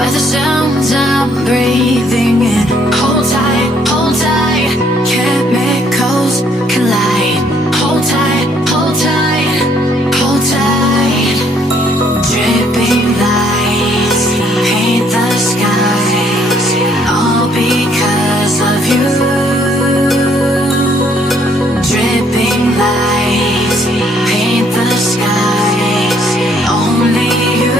by the sounds I'm breathing in. Hold tight, chemicals collide. Hold tight, hold tight, hold tight. Dripping lights paint the skies, all because of you. Dripping lights paint the skies, only you.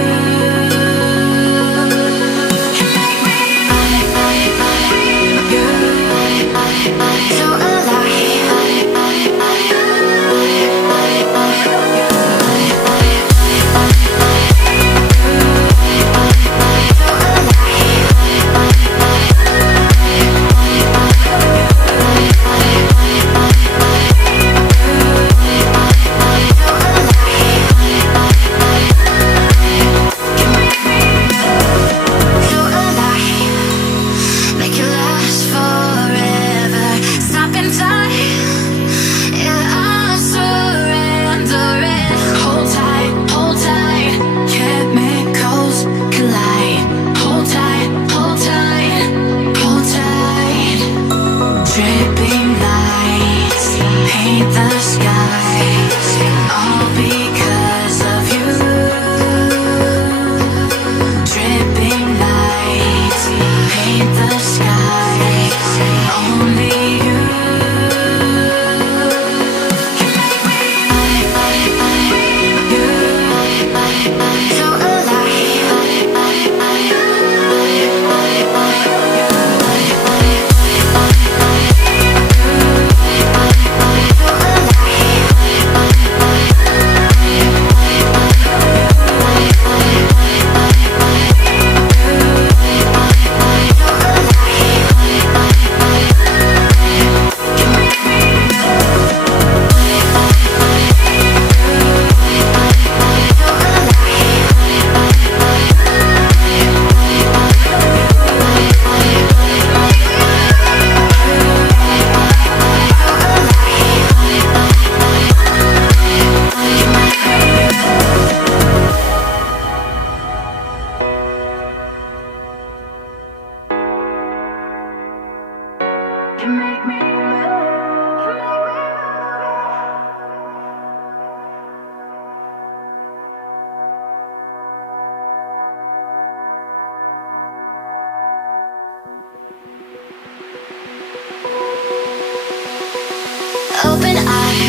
So open eye,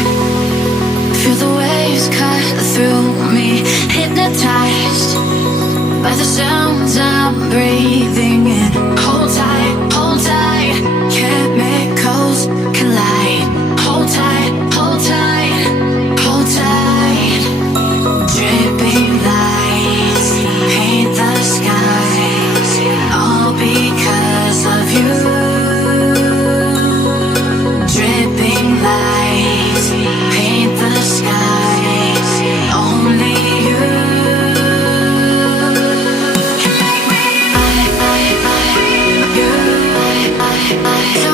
feel the waves cut through me, hypnotized by the sounds I'm breathing in. Hold tight, chemicals collide. Hold tight, hold tight, hold tight. Dripping lights paint the skies, all because of you. Dripping lights paint the skies, only you. So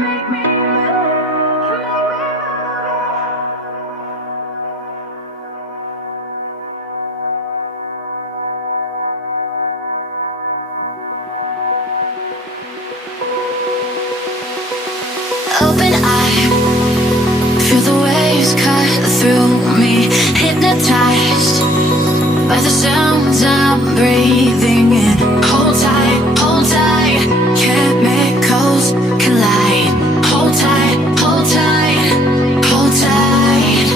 Open eye, feel the waves cut through me, hypnotized by the sounds I'm breathing in. Hold tight, chemicals collide. Hold tight, hold tight, hold tight.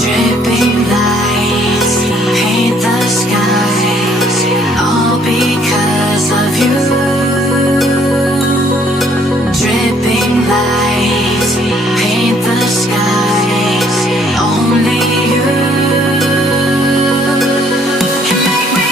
Dripping lights paint the skies, all because of you. Dripping lights paint the skies, only you can make me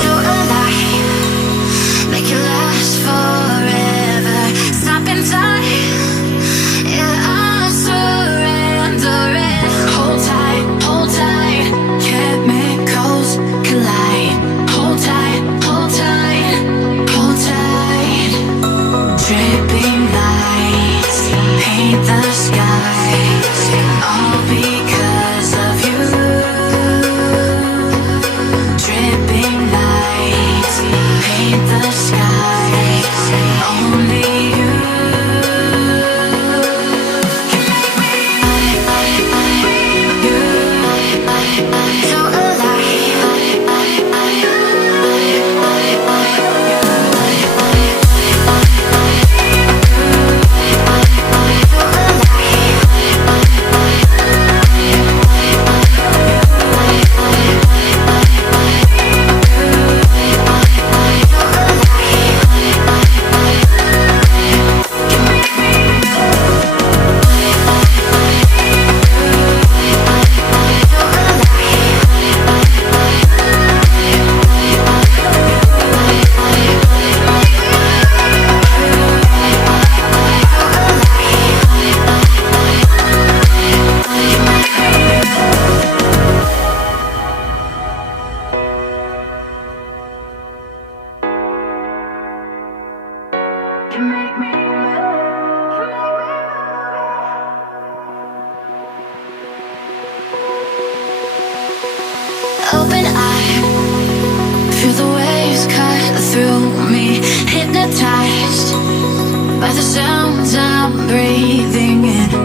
so alive. Make it last forever. Stop in time. Yeah, I'm surrendering. Hold tight, chemicals collide. Hold tight, hold tight, hold tight. Dripping lights paint the skies, all because of you. Dripping lights paint the skies, only you can make me so alive. Open eye, feel the waves cut through me, hypnotized by the sounds I'm breathing in.